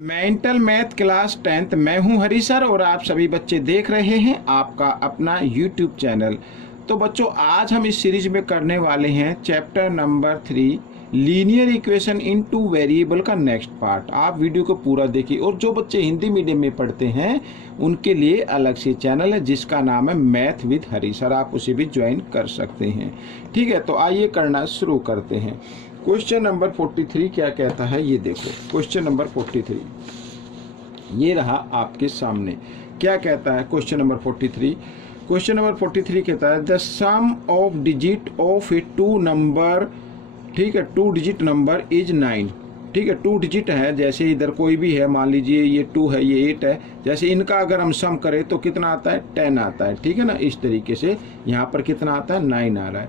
Mental math class 10th मैं हूं हरी sir और आप सभी बच्चे देख रहे हैं आपका अपना यूट्यूब चैनल। तो बच्चों आज हम इस सीरीज में करने वाले हैं chapter number 3 linear equation in two variable का नेक्स्ट पार्ट। आप वीडियो को पूरा देखिए और जो बच्चे हिंदी मीडियम में पढ़ते हैं उनके लिए अलग से चैनल है जिसका नाम है मैथ विद हरी सर, आप उसे भी ज्वाइन कर सकते हैं। ठीक है, तो आइए करना शुरू करते हैं। क्वेश्चन नंबर 43 क्या कहता है ये देखो। क्वेश्चन नंबर 43 ये रहा आपके सामने। क्या कहता है क्वेश्चन नंबर 43? क्वेश्चन नंबर 43 कहता है the sum of digit of a two number, ठीक है, टू डिजिट नंबर इज 9। ठीक है, टू डिजिट है, जैसे इधर कोई भी है, मान लीजिए ये 2 है ये 8 है, जैसे इनका अगर हम सम करें तो कितना आता है 10 आता है। ठीक है ना, इस तरीके से यहाँ पर कितना आता है 9 आ रहा है।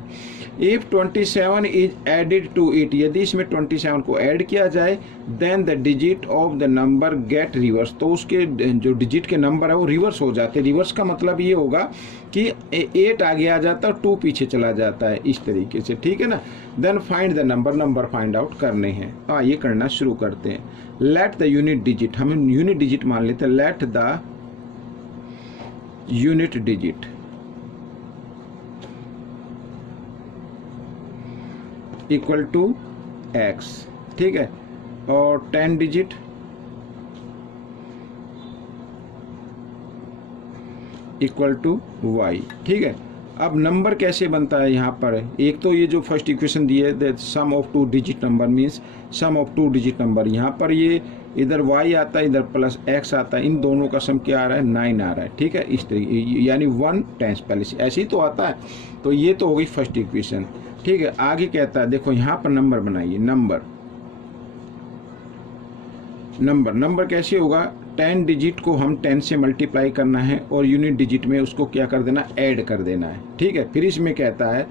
If 27 is added to it, यदि इसमें 27 को ऐड किया जाए then the digit of the number get reverse, तो उसके जो डिजिट के नंबर है वो रिवर्स हो जाते हैं। रिवर्स का मतलब ये होगा कि 8 आगे आ जाता है और 2 पीछे चला जाता है, इस तरीके से। ठीक है ना, then find the number find out करने हैं। ये करना शुरू करते हैं। लेट द यूनिट डिजिट, हम यूनिट डिजिट मान लेते हैं। Let the unit digit equal to x, ठीक है, और 10 डिजिट इक्वल टू y। ठीक है, अब नंबर कैसे बनता है यहाँ पर? एक तो ये जो फर्स्ट इक्वेशन दी है that sum of two digit number means sum of two digit number, यहाँ पर ये इधर y आता है इधर प्लस x आता है, इन दोनों का सम क्या आ रहा है 9 आ रहा है। ठीक है, इस तरीके यानी 1 टाइम्स पहले से ऐसे ही तो आता है। तो ये तो हो गई फर्स्ट इक्वेशन। ठीक है, आगे कहता है देखो यहाँ पर नंबर बनाइए। नंबर कैसे होगा? 10 डिजिट को हम 10 से मल्टीप्लाई करना है और यूनिट डिजिट में उसको क्या कर देना, ऐड कर देना है। ठीक है, फिर इसमें कहता है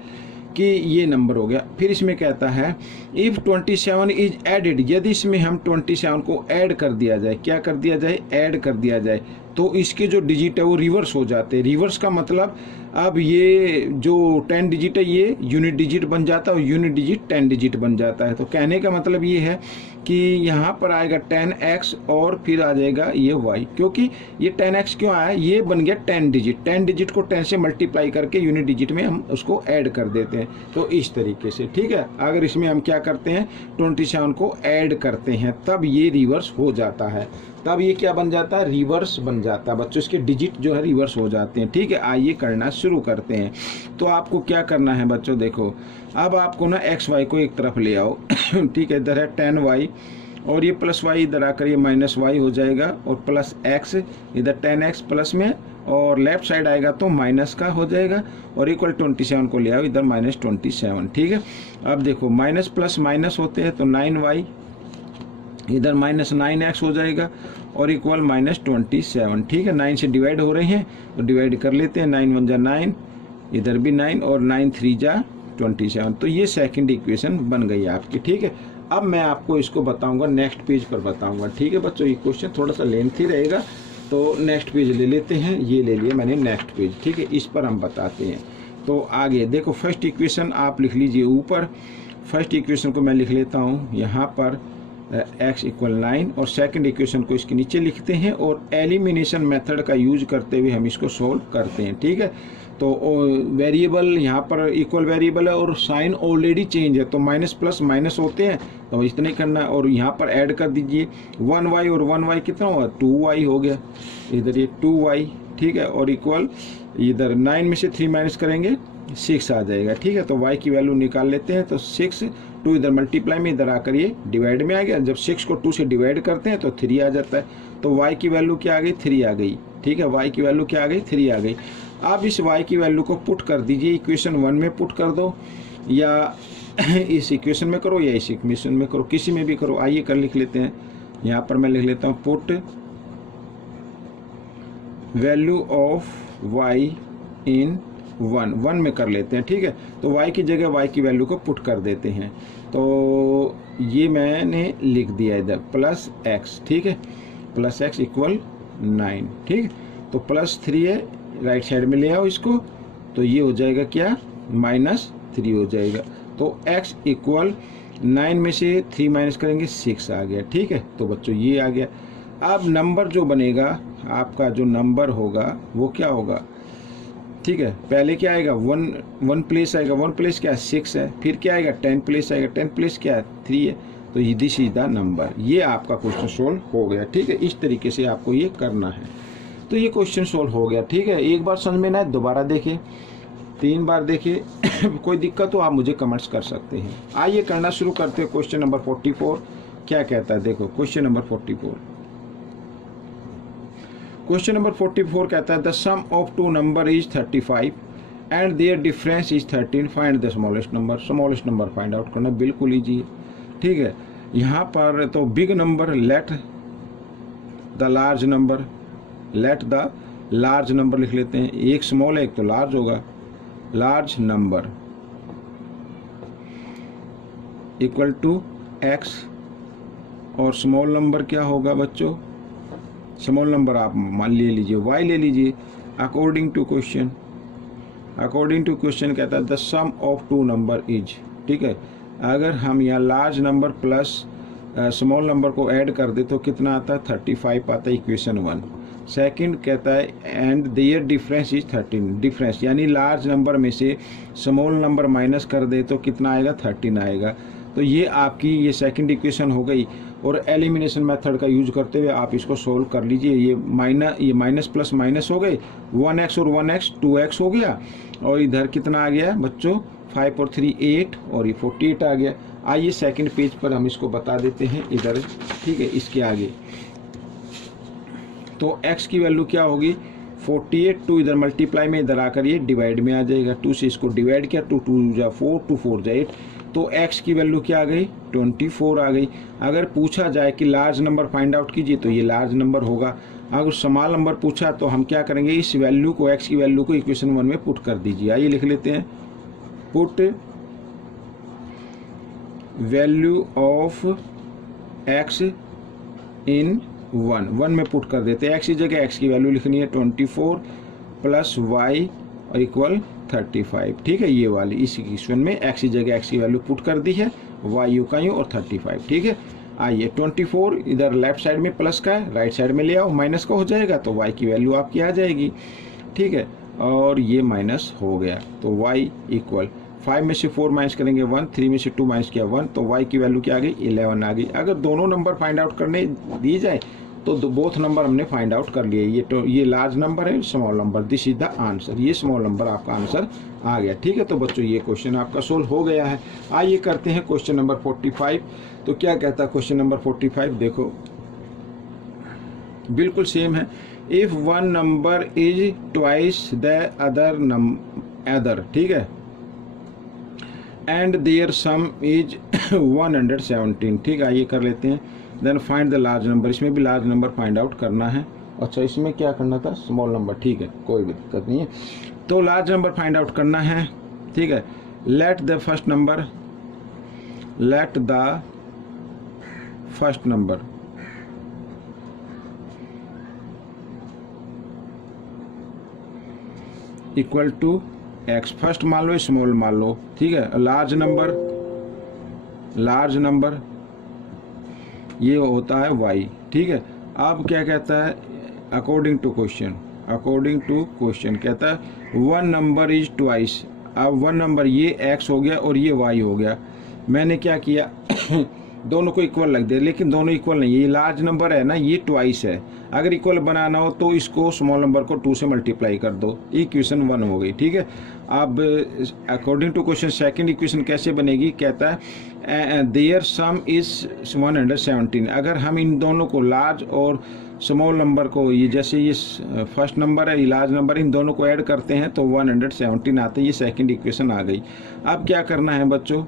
कि ये नंबर हो गया। फिर इसमें कहता है इफ 27 इज एडेड, यदि इसमें हम 27 को ऐड कर दिया जाए, क्या कर दिया जाए, ऐड कर दिया जाए, तो इसके जो डिजिट है वो रिवर्स हो जाते हैं। रिवर्स का मतलब अब ये जो 10 डिजिट है ये यूनिट डिजिट बन जाता है और यूनिट डिजिट 10 डिजिट बन जाता है। तो कहने का मतलब ये है कि यहाँ पर आएगा 10x और फिर आ जाएगा ये y, क्योंकि ये 10x क्यों आया, ये बन गया 10 डिजिट। 10 डिजिट को 10 से मल्टीप्लाई करके यूनिट डिजिट में हम उसको ऐड कर देते हैं, तो इस तरीके से। ठीक है, अगर इसमें हम क्या करते हैं 27 को ऐड करते हैं तब ये रिवर्स हो जाता है, तब ये क्या बन जाता है, रिवर्स बन जाता है बच्चों, इसके डिजिट जो है रिवर्स हो जाते हैं। ठीक है, आइए करना शुरू करते हैं। तो आपको क्या करना है बच्चों, देखो अब आपको ना एक्स वाई को एक तरफ ले आओ। ठीक है, इधर है 10y और ये प्लस y इधर आकर ये माइनस y हो जाएगा और प्लस x इधर 10x प्लस में और लेफ्ट साइड आएगा तो माइनस का हो जाएगा और इक्वल 27 को ले आओ इधर माइनस 27। ठीक है, अब देखो माइनस प्लस माइनस होते हैं तो 9y इधर माइनस 9x हो जाएगा और इक्वल माइनस 27। ठीक है, 9 से डिवाइड हो रहे हैं तो डिवाइड कर लेते हैं। 9 1 जा 9, इधर भी 9 और 9 3 जा 27। तो ये सेकंड इक्वेशन बन गई आपकी। ठीक है, अब मैं आपको इसको बताऊंगा, नेक्स्ट पेज पर बताऊंगा। ठीक है बच्चों, ये क्वेश्चन थोड़ा सा लेंथी रहेगा तो नेक्स्ट पेज ले लेते हैं। ये ले लिया मैंने नेक्स्ट पेज। ठीक है, इस पर हम बताते हैं। तो आगे देखो फर्स्ट इक्वेशन आप लिख लीजिए ऊपर। फर्स्ट इक्वेशन को मैं लिख लेता हूँ यहाँ पर x इक्वल 9 और सेकंड इक्वेशन को इसके नीचे लिखते हैं और एलिमिनेशन मेथड का यूज करते हुए हम इसको सोल्व करते हैं। ठीक है, तो वेरिएबल यहाँ पर इक्वल वेरिएबल है और साइन ऑलरेडी चेंज है तो माइनस प्लस माइनस होते हैं, तो इतना ही करना है। और यहाँ पर ऐड कर दीजिए 1y और 1y कितना हुआ, 2y हो गया, इधर ये 2y। ठीक है, और इक्वल इधर 9 में से 3 माइनस करेंगे 6 आ जाएगा। ठीक है, तो y की वैल्यू निकाल लेते हैं तो 6, 2 इधर मल्टीप्लाई में इधर आकर ये डिवाइड में आ गया। जब 6 को 2 से डिवाइड करते हैं तो 3 आ जाता है, तो y की वैल्यू क्या आ गई, 3 आ गई। ठीक है, y की वैल्यू क्या आ गई, 3 आ गई। आप इस y की वैल्यू को पुट कर दीजिए, इक्वेशन 1 में पुट कर दो या इस इक्वेशन में करो या इस इक्वेशन में करो, किसी में भी करो। आइए कर लिख लेते हैं, यहाँ पर मैं लिख लेता हूँ पुट वैल्यू ऑफ y इन 1 में कर लेते हैं। ठीक है, तो y की जगह y की वैल्यू को पुट कर देते हैं। तो ये मैंने लिख दिया इधर प्लस x। ठीक है, प्लस x इक्वल 9। ठीक है, तो प्लस 3 है, राइट साइड में ले आओ इसको, तो ये हो जाएगा क्या, माइनस 3 हो जाएगा। तो x इक्वल 9 में से 3 माइनस करेंगे 6 आ गया। ठीक है, तो बच्चों ये आ गया। अब नंबर जो बनेगा आपका, जो नंबर होगा वो क्या होगा, ठीक है। पहले क्या आएगा, वन प्लेस आएगा, वन प्लेस क्या है 6 है, फिर क्या आएगा 10 प्लेस आएगा, 10 प्लेस क्या है 3 है, तो ये दिस इज द नंबर। ये आपका क्वेश्चन सोल्व हो गया, ठीक है। इस तरीके से आपको ये करना है, तो ये क्वेश्चन सोल्व हो गया, ठीक है। एक बार समझ में ना आए दोबारा देखिए, 3 बार देखिए कोई दिक्कत हो आप मुझे कमेंट्स कर सकते हैं। आइए करना शुरू करते हैं। क्वेश्चन नंबर 44 क्या कहता है, देखो क्वेश्चन नंबर 44। क्वेश्चन नंबर 44 कहता है the sum of two number is 35 and their difference is 13, find the smallest number. Smallest number find out करना बिल्कुल ईजी है, ठीक है। यहाँ पर तो big number let the large number, let the large number लिख लेते हैं। एक स्मॉल है एक तो लार्ज होगा, large number equal to X, और स्मॉल नंबर क्या होगा बच्चों, स्मॉल नंबर आप मान ले लीजिए y ले लीजिए। According to question, according to question कहता है the sum of two number is, ठीक है। अगर हम यहाँ large number plus small number को ऐड कर दे तो कितना आता है 35 आता है, इक्वेशन 1। सेकंड कहता है and their difference is 13, difference यानी लार्ज नंबर में से स्मॉल नंबर माइनस कर दे तो कितना आएगा 13 आएगा। तो ये आपकी ये सेकंड इक्वेशन हो गई, और एलिमिनेशन मेथड का यूज करते हुए आप इसको सोल्व कर लीजिए। ये माइनस प्लस माइनस हो गए, 1x और 1x 2x हो गया, और इधर कितना आ गया बच्चों 5 और 3 8, और ये 48 आ गया। आइए सेकंड पेज पर हम इसको बता देते हैं इधर, ठीक है। इसके आगे तो x की वैल्यू क्या होगी 48, 2 इधर मल्टीप्लाई में, इधर आकर ये डिवाइड में आ जाएगा। 2 से इसको डिवाइड किया, 2 2 जा 4, 2 4 जा 8, तो x की वैल्यू क्या आ गई 24 आ गई। अगर पूछा जाए कि लार्ज नंबर फाइंड आउट कीजिए तो ये लार्ज नंबर होगा। अगर स्मॉल नंबर पूछा तो हम क्या करेंगे, इस वैल्यू को x की वैल्यू को इक्वेशन 1 में पुट कर दीजिए। आइए लिख लेते हैं, पुट वैल्यू ऑफ x इन 1 में पुट कर देते हैं। x की जगह x की वैल्यू लिखनी है 24 प्लस y और इक्वल 35, ठीक है। ये वाली इस इक्वेशन में x की जगह x की वैल्यू पुट कर दी है, y यू का यू और 35, ठीक है। आइए 24 इधर लेफ्ट साइड में प्लस का है, राइट साइड में ले आओ माइनस का हो जाएगा, तो y की वैल्यू आपकी आ जाएगी, ठीक है। और ये माइनस हो गया, तो y इक्वल 5 में से 4 माइनस करेंगे 1, 3 में से 2 माइनस किया 1, तो y की वैल्यू क्या आ गई 11 आ गई। अगर दोनों नंबर फाइंड आउट करने दिए जाए तो बोथ नंबर हमने फाइंड आउट कर लिए। ये लार्ज नंबर है, small number, this is the answer. ये स्मॉल नंबर आपका आंसर आ गया, ठीक है। तो बच्चों ये क्वेश्चन आपका सोल्व हो गया है। आइए करते हैं क्वेश्चन नंबर 45। तो क्या कहता है क्वेश्चन नंबर 45, देखो बिल्कुल सेम है। If one number is twice the other, ठीक है, एंड देयर सम इज 117, ठीक है। आइए कर लेते हैं। Then find the large number, इसमें भी लार्ज नंबर फाइंड आउट करना है। अच्छा इसमें क्या करना था स्मॉल नंबर, ठीक है, कोई भी दिक्कत नहीं है। तो लार्ज नंबर फाइंड आउट करना है, ठीक है। Let the first number equal to x, first मान लो स्मॉल मान लो, ठीक है। लार्ज नंबर ये होता है y, ठीक है। अब क्या कहता है अकॉर्डिंग टू क्वेश्चन कहता है वन नंबर इज ट्वाइस। अब वन नंबर ये x हो गया और ये y हो गया, मैंने क्या किया दोनों को इक्वल लग दिया, लेकिन दोनों इक्वल नहीं है। ये लार्ज नंबर है ना, ये ट्वाइस है। अगर इक्वल बनाना हो तो इसको स्मॉल नंबर को 2 से मल्टीप्लाई कर दो, इक्वेशन 1 हो गई, ठीक है। अब according to question second equation कैसे बनेगी, कहता है देयर सम इज 117। अगर हम इन दोनों को लार्ज और स्मॉल नंबर को, ये जैसे ये फर्स्ट नंबर है ये लार्ज नंबर, इन दोनों को ऐड करते हैं तो 117 आते हैं। ये सेकंड इक्वेशन आ गई। अब क्या करना है बच्चों,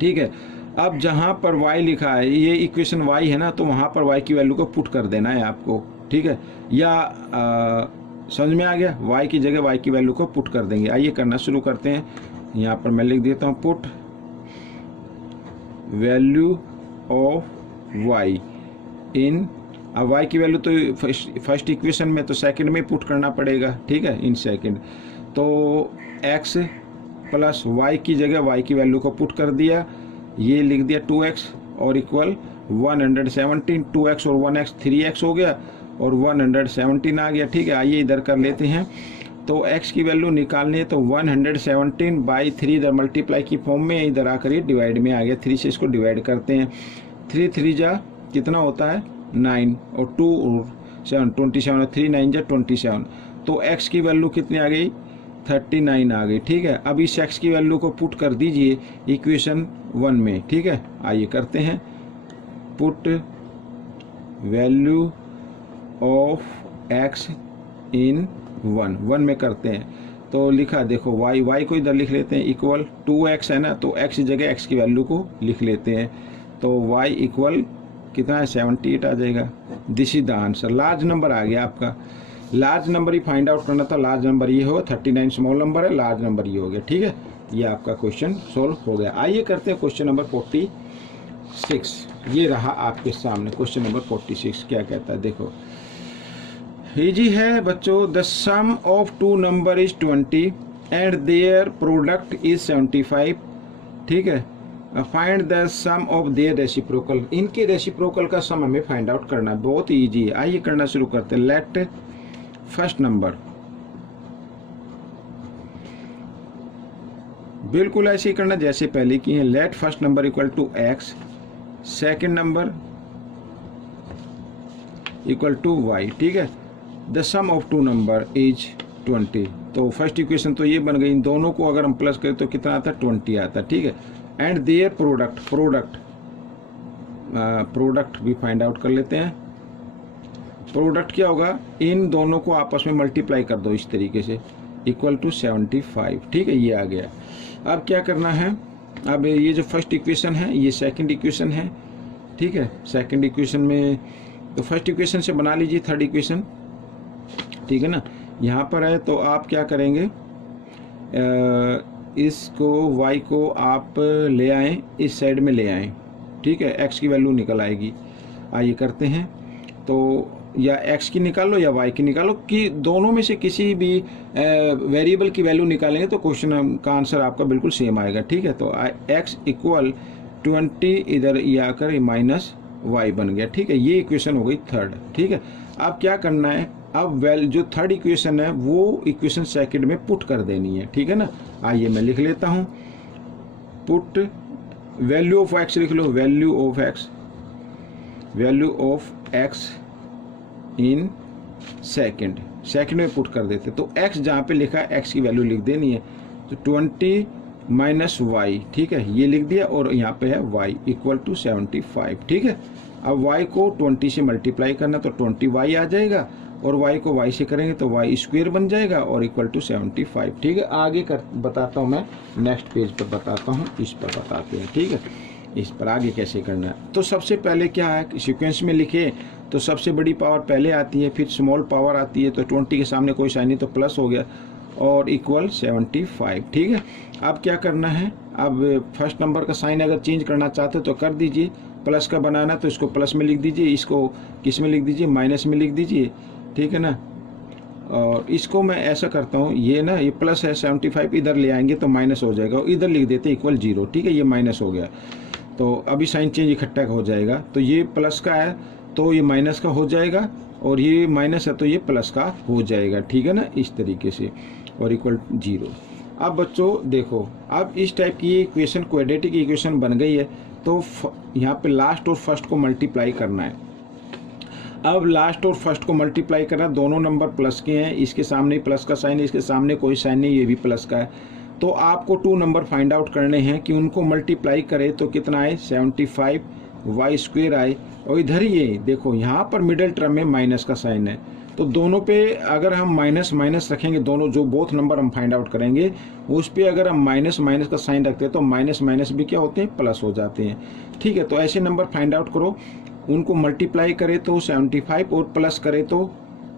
ठीक है। अब जहाँ पर y लिखा है, ये इक्वेशन y है ना, तो वहाँ पर y की वैल्यू को पुट कर देना है आपको, ठीक है। या समझ में आ गया, y की जगह y की वैल्यू को पुट कर देंगे। आइए करना शुरू करते हैं। यहाँ पर मैं लिख देता हूँ पुट वैल्यू ऑफ y इन, अब y की वैल्यू तो फर्स्ट इक्वेशन में, तो सेकंड में पुट करना पड़ेगा, ठीक है, इन सेकंड। तो x प्लस y की जगह y की वैल्यू को पुट कर दिया, ये लिख दिया 2x और इक्वल 117, 2x और 1x 3x हो गया और 117 आ गया। ठीक है, आइए इधर कर लेते हैं। तो x की वैल्यू निकालनी है तो 117/3 इधर मल्टीप्लाई की फॉर्म में, इधर आकर ये डिवाइड में आ गया। 3 से इसको डिवाइड करते हैं। 3 3 जा कितना होता है 9 और 2 और 7 27 और 3 9 जा 27। तो x की वैल्यू कितनी आ गई 39 आ गई। ठीक है, अब इस x की वैल्यू को पुट कर दीजिए इक्वेशन 1 में। ठीक है, आइए करते हैं। पुट वैल्यू ऑफ x इन 1 में करते हैं। तो लिखा देखो y को इधर लिख लेते हैं इक्वल 2x है ना, तो x की जगह x की वैल्यू को लिख लेते हैं। तो y इक्वल कितना है 78 आ जाएगा। This is the answer. Large number आ गया आपका। लार्ज नंबर ही फाइंड आउट करना था। लार्ज नंबर ये हो 39 स्मॉल नंबर है, लार्ज नंबर ये हो गया। ठीक है, ये आपका क्वेश्चन सोल्व हो गया। आइए करते हैं क्वेश्चन नंबर 46। ये रहा आपके सामने क्वेश्चन नंबर 46। क्या कहता है देखो, इजी है बच्चों। The sum of two number is 20 and their product is 75। ठीक है, find the sum of their reciprocal. इनके रेसिप्रोकल का सम हमें फाइंड आउट करना है। बहुत ही ईजी है। आइए करना शुरू करते हैं। लेट फर्स्ट नंबर, बिल्कुल ऐसे ही करना जैसे पहले की है। Let first number equal to x, second number equal to y। ठीक है, the sum of two number is 20। तो फर्स्ट इक्वेशन तो ये बन गई। इन दोनों को अगर हम प्लस करें तो कितना आता है 20 आता है। ठीक है, एंड देयर प्रोडक्ट भी फाइंड आउट कर लेते हैं। प्रोडक्ट क्या होगा, इन दोनों को आपस में मल्टीप्लाई कर दो इस तरीके से, इक्वल टू 75। ठीक है, ये आ गया। अब क्या करना है, अब ये जो फर्स्ट इक्वेशन है ये सेकंड इक्वेशन है। ठीक है, सेकंड इक्वेशन में तो फर्स्ट इक्वेशन से बना लीजिए थर्ड इक्वेशन। ठीक है ना, यहाँ पर है तो आप क्या करेंगे, इसको y को आप ले आएँ, इस साइड में ले आएँ। ठीक है, x की वैल्यू निकल आएगी। आइए करते हैं। तो या x की निकालो या y की निकालो, कि दोनों में से किसी भी वेरिएबल की वैल्यू निकालेंगे तो क्वेश्चन का आंसर आपका बिल्कुल सेम आएगा। ठीक है, तो x इक्वल 20 इधर ये आकर माइनस y बन गया। ठीक है, ये इक्वेशन हो गई थर्ड। ठीक है, अब क्या करना है, अब जो थर्ड इक्वेशन है वो इक्वेशन सेकंड में पुट कर देनी है। ठीक है ना, आइए मैं लिख लेता हूँ। पुट वैल्यू ऑफ x लिख लो, value of x in second में पुट कर देते। तो x जहाँ पे लिखा है x की वैल्यू लिख देनी है। तो 20 माइनस y। ठीक है, ये लिख दिया और यहाँ पे है y इक्वल टू 75। ठीक है, अब y को 20 से मल्टीप्लाई करना तो 20y आ जाएगा और y को y से करेंगे तो y स्क्वायर बन जाएगा और इक्वल टू 75। ठीक है, आगे बताता हूँ मैं, नेक्स्ट पेज पर बताता हूँ, इस पर बताते हैं। ठीक है, इस पर आगे कैसे करना है। तो सबसे पहले क्या है, सीक्वेंस में लिखे तो सबसे बड़ी पावर पहले आती है, फिर स्मॉल पावर आती है। तो 20 के सामने कोई साइन नहीं तो प्लस हो गया और इक्वल 75। ठीक है, अब क्या करना है, अब फर्स्ट नंबर का साइन अगर चेंज करना चाहते हो तो कर दीजिए। प्लस का बनाना तो इसको प्लस में लिख दीजिए, इसको किस में लिख दीजिए, माइनस में लिख दीजिए। ठीक है ना, और इसको मैं ऐसा करता हूँ, ये ना ये प्लस है 75 इधर ले आएंगे तो माइनस हो जाएगा, इधर लिख देते इक्वल 0। ठीक है, ये माइनस हो गया तो अभी साइन चेंज इकट्ठा हो जाएगा। तो ये प्लस का है तो ये माइनस का हो जाएगा और ये माइनस है तो ये प्लस का हो जाएगा। ठीक है ना, इस तरीके से और इक्वल 0। अब बच्चों देखो, अब इस टाइप की इक्वेशन क्वाड्रेटिक इक्वेशन बन गई है। तो यहाँ पे लास्ट और फर्स्ट को मल्टीप्लाई करना है। अब लास्ट और फर्स्ट को मल्टीप्लाई करना, दोनों नंबर प्लस के हैं, इसके सामने प्लस का साइन है, इसके सामने कोई साइन नहीं, ये भी प्लस का है। तो आपको 2 नंबर फाइंड आउट करने हैं कि उनको मल्टीप्लाई करे तो कितना आए 75 y स्क्वायर आए। और इधर ये देखो, यहाँ पर मिडिल टर्म में माइनस का साइन है तो दोनों पे अगर हम माइनस माइनस रखेंगे, दोनों जो बोथ नंबर हम फाइंड आउट करेंगे उस पे अगर हम माइनस माइनस का साइन रखते हैं तो माइनस माइनस भी क्या होते हैं, प्लस हो जाते हैं। ठीक है, तो ऐसे नंबर फाइंड आउट करो, उनको मल्टीप्लाई करे तो 75 और प्लस करे तो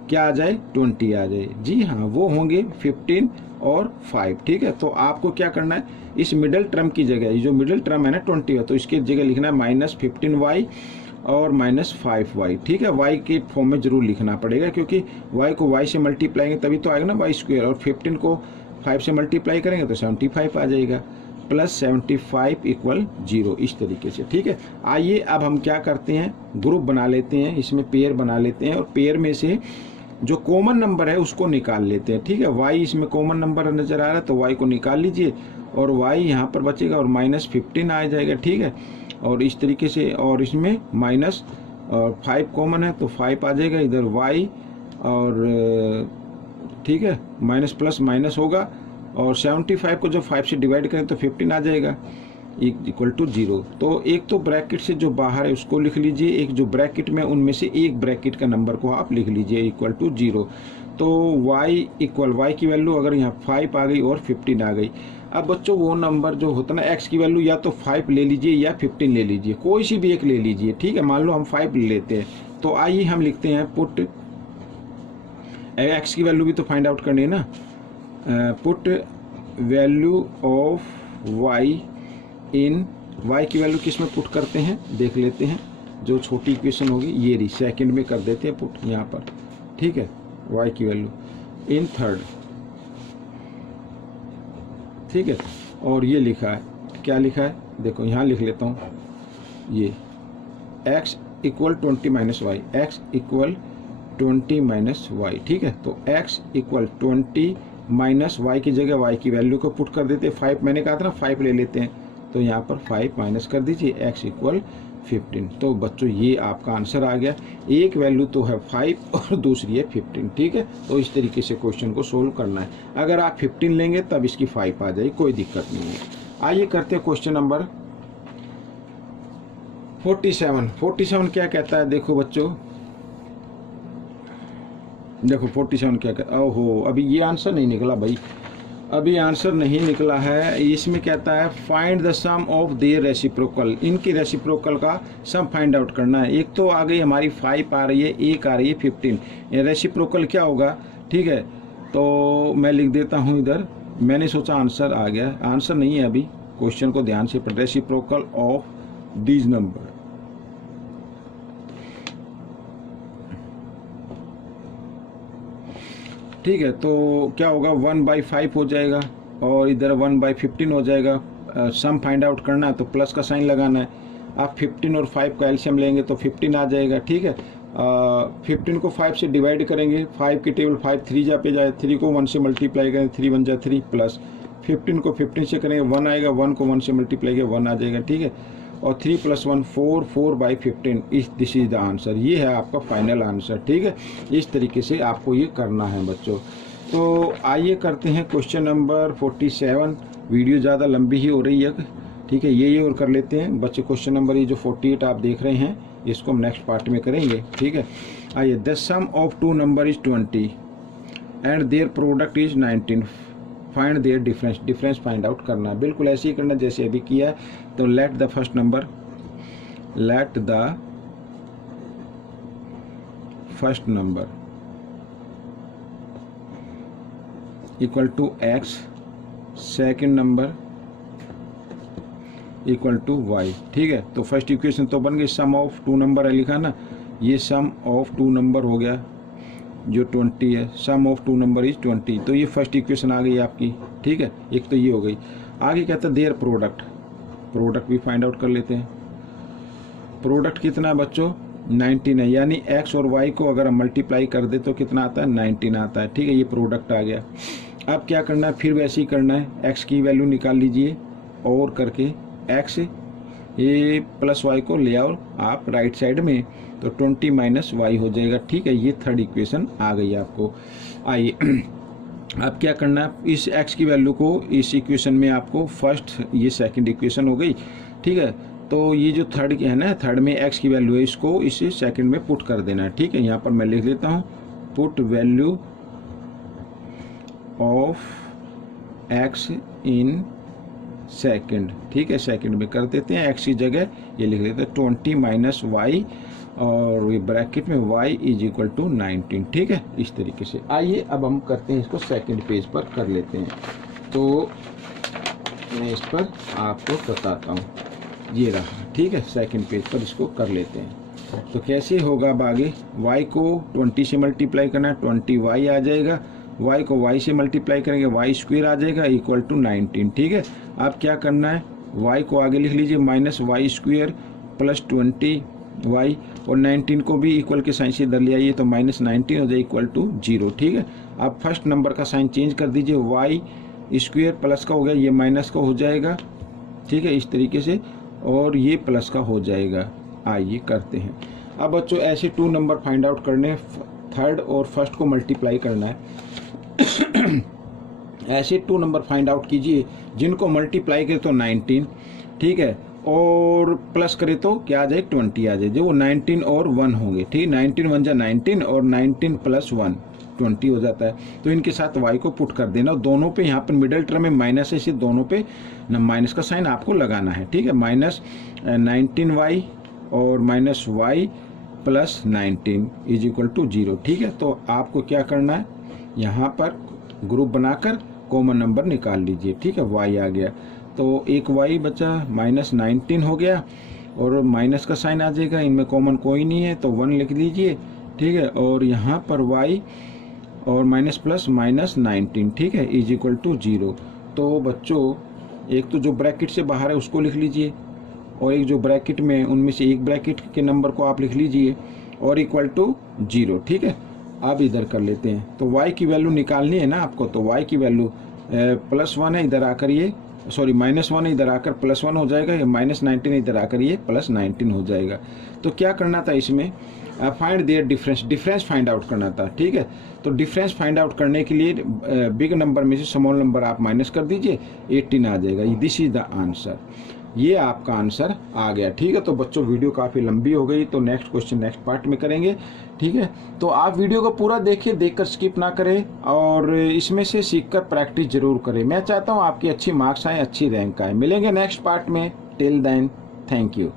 क्या आ जाए 20 आ जाए। जी हाँ, वो होंगे 15 और 5। ठीक है, तो आपको क्या करना है, इस मिडिल टर्म की जगह, जो मिडिल टर्म है ना 20 है, तो इसकी जगह लिखना है माइनस 15y और माइनस 5y। ठीक है, y के फॉर्म में जरूर लिखना पड़ेगा क्योंकि y को y से मल्टीप्लाई तभी तो आएगा ना y स्क्वायर, और 15 को 5 से मल्टीप्लाई करेंगे तो 75 आ जाएगा। प्लस 75 इक्वल 0, इस तरीके से। ठीक है, आइए अब हम क्या करते हैं, ग्रुप बना लेते हैं, इसमें पेयर बना लेते हैं और पेयर में से जो कॉमन नंबर है उसको निकाल लेते हैं। ठीक है, y इसमें कॉमन नंबर नज़र आ रहा है तो y को निकाल लीजिए और y यहाँ पर बचेगा और -15 आ जाएगा। ठीक है, और इस तरीके से, और इसमें -5 कॉमन है तो 5 आ जाएगा इधर y, और ठीक है माइनस प्लस माइनस होगा, और 75 को जब 5 से डिवाइड करें तो 15 आ जाएगा इक्वल टू 0। तो एक तो ब्रैकेट से जो बाहर है उसको लिख लीजिए, एक जो ब्रैकेट में उनमें से एक ब्रैकेट का नंबर को आप लिख लीजिए इक्वल टू 0। तो y की वैल्यू अगर यहाँ 5 आ गई और 15 आ गई। अब बच्चों वो नंबर जो होता है ना x की वैल्यू या तो 5 ले लीजिए या 15 ले लीजिए, कोई सी भी एक ले लीजिए। ठीक है, मान लो हम 5 ले लेते हैं तो आइए हम लिखते हैं पुट, x की वैल्यू भी तो फाइंड आउट करनी है ना, put value of y in, y की वैल्यू किस में पुट करते हैं देख लेते हैं, जो छोटी इक्वेशन होगी ये रही, सेकंड में कर देते हैं पुट यहाँ पर। ठीक है, y की वैल्यू इन थर्ड। ठीक है, और ये लिखा है, क्या लिखा है देखो यहाँ लिख लेता हूँ, ये x equal 20 minus Y, x equal 20 minus Y. ठीक है, तो x इक्वल 20 माइनस वाई की जगह y की वैल्यू को पुट कर देते हैं 5, मैंने कहा था ना 5 ले लेते हैं, तो यहाँ पर 5 माइनस कर दीजिए, x इक्वल 15। तो बच्चों ये आपका आंसर आ गया, एक वैल्यू तो है 5 और दूसरी है 15। ठीक है, तो इस तरीके से क्वेश्चन को सोल्व करना है। अगर आप 15 लेंगे तब इसकी 5 आ जाएगी, कोई दिक्कत नहीं है। आइए करते हैं क्वेश्चन नंबर 47। 47 क्या कहता है, देखो बच्चों, देखो 47 क्या कहता है, ओहो अभी ये आंसर नहीं निकला भाई, अभी आंसर नहीं निकला है। इसमें कहता है find the sum of their reciprocal, इनकी रेसिप्रोकल का सम फाइंड आउट करना है। एक तो आ गई हमारी 5 आ रही है, एक आ रही है 15, रेसिप्रोकल क्या होगा। ठीक है, तो मैं लिख देता हूँ इधर, मैंने सोचा आंसर आ गया, आंसर नहीं है अभी, क्वेश्चन को ध्यान से पढ़, रेसिप्रोकल ऑफ दीज नंबर। ठीक है, तो क्या होगा 1/5 हो जाएगा और इधर 1/15 हो जाएगा। सम फाइंड आउट करना है तो प्लस का साइन लगाना है। आप 15 और 5 का एलसीएम लेंगे तो 15 आ जाएगा। ठीक है, 15 को 5 से डिवाइड करेंगे, 5 की टेबल 5 3 जा पे जाए, 3 को 1 से मल्टीप्लाई करें 3 1 जा 3, प्लस 15 को 15 से करेंगे 1 आएगा, 1 को 1 से मल्टीप्लाई करेंगे 1 आ जाएगा। ठीक है, और 3 + 1 4, 4/15 दिस इज द आंसर, ये है आपका फाइनल आंसर। ठीक है, इस तरीके से आपको ये करना है बच्चों। तो आइए करते हैं क्वेश्चन नंबर 47। वीडियो ज़्यादा लंबी ही हो रही है। ठीक है, ये और कर लेते हैं बच्चों। क्वेश्चन नंबर ये जो 48 आप देख रहे हैं इसको हम नेक्स्ट पार्ट में करेंगे। ठीक है, आइए, the sum of 2 number is 20 and their product is 19, find their difference. Difference find out करना है, बिल्कुल ऐसे ही करना जैसे अभी किया है। तो let the first number equal to x, second number equal to y। ठीक है, तो फर्स्ट इक्वेशन तो बन गई, सम ऑफ 2 नंबर है लिखा ना, ये सम ऑफ 2 नंबर हो गया जो 20 है, सम ऑफ 2 नंबर इज 20, तो ये फर्स्ट इक्वेशन आ गई आपकी। ठीक है, एक तो ये हो गई। आगे कहता है देयर प्रोडक्ट भी फाइंड आउट कर लेते हैं। प्रोडक्ट कितना है बच्चों, 19 है, यानी x और y को अगर हम मल्टीप्लाई कर दे तो कितना आता है, 19 आता है। ठीक है, ये प्रोडक्ट आ गया। अब क्या करना है, फिर वैसे ही करना है, x की वैल्यू निकाल लीजिए और करके x ये प्लस y को ले आओ आप राइट साइड में, तो 20 माइनस y हो जाएगा। ठीक है, ये थर्ड इक्वेशन आ गई आपको। आइए अब क्या करना है, इस x की वैल्यू को इस इक्वेशन में आपको फर्स्ट, ये सेकंड इक्वेशन हो गई। ठीक है, तो ये जो थर्ड है ना, थर्ड में x की वैल्यू है, इसको इस सेकंड में पुट कर देना है। ठीक है, यहाँ पर मैं लिख लेता हूँ put value of x in second. ठीक है, सेकंड में कर देते हैं, x की जगह ये लिख लेते हैं 20 माइनस वाई, और ये ब्रैकेट में y इज इक्वल टू 19। ठीक है, इस तरीके से। आइए अब हम करते हैं इसको सेकंड पेज पर कर लेते हैं। तो मैं इस पर आपको बताता हूँ, ये रहा। ठीक है, सेकंड पेज पर इसको कर लेते हैं। तो कैसे होगा अब आगे, y को 20 से मल्टीप्लाई करना है, 20y आ जाएगा, y को y से मल्टीप्लाई करेंगे, y स्क्वायर आ जाएगा इक्वल टू 19। ठीक है, अब क्या करना है, y को आगे लिख लीजिए minus Y square plus 20y, और 19 को भी इक्वल के साइन से इधर ले आइए तो माइनस 19 हो जाए इक्वल टू 0। ठीक है, अब फर्स्ट नंबर का साइन चेंज कर दीजिए, वाई स्क्वायर प्लस का हो गया, ये माइनस का हो जाएगा। ठीक है, इस तरीके से, और ये प्लस का हो जाएगा। आइए करते हैं। अब बच्चों ऐसे 2 नंबर फाइंड आउट करने, थर्ड और फर्स्ट को मल्टीप्लाई करना है। ऐसे 2 नंबर फाइंड आउट कीजिए जिनको मल्टीप्लाई करें तो 19, ठीक है, और प्लस करें तो क्या आ जाए 20 आ जाए, जो 19 और 1 होंगे। ठीक, 19 1 जा 19 और 19 प्लस 1 20 हो जाता है। तो इनके साथ y को पुट कर देना, दोनों पे यहाँ पर मिडल टर्म में माइनस है, इसलिए दोनों पे माइनस का साइन आपको लगाना है। ठीक है, माइनस 19y और minus y plus 19 is equal to 0। ठीक है, तो आपको क्या करना है, यहाँ पर ग्रुप बनाकर कॉमन नंबर निकाल लीजिए। ठीक है, y आ गया तो एक y बचा, माइनस 19 हो गया और माइनस का साइन आ जाएगा, इनमें कॉमन कोई नहीं है तो 1 लिख लीजिए। ठीक है, और यहाँ पर y और माइनस प्लस माइनस 19, ठीक है, इज इक्वल टू 0। तो बच्चों एक तो जो ब्रैकेट से बाहर है उसको लिख लीजिए, और एक जो ब्रैकेट में, उनमें से एक ब्रैकेट के नंबर को आप लिख लीजिए और इक्वल टू 0। ठीक है, अब इधर कर लेते हैं। तो y की वैल्यू निकालनी है ना आपको, तो y की वैल्यू प्लस 1 है, इधर आकर ये सॉरी माइनस 1 इधर आकर प्लस 1 हो जाएगा, या माइनस 19 इधर आकर ये प्लस 19 हो जाएगा। तो क्या करना था इसमें, find their difference find out करना था। ठीक है, तो डिफरेंस फाइंड आउट करने के लिए बिग नंबर में से स्मॉल नंबर आप माइनस कर दीजिए, 18 आ जाएगा। दिस इज द आंसर, ये आपका आंसर आ गया। ठीक है, तो बच्चों वीडियो काफ़ी लंबी हो गई, तो नेक्स्ट क्वेश्चन नेक्स्ट पार्ट में करेंगे। ठीक है, तो आप वीडियो को पूरा देखिए, देखकर स्किप ना करें, और इसमें से सीखकर प्रैक्टिस जरूर करें। मैं चाहता हूँ आपकी अच्छी मार्क्स आए, अच्छी रैंक आए। मिलेंगे नेक्स्ट पार्ट में, टिल देन थैंक यू।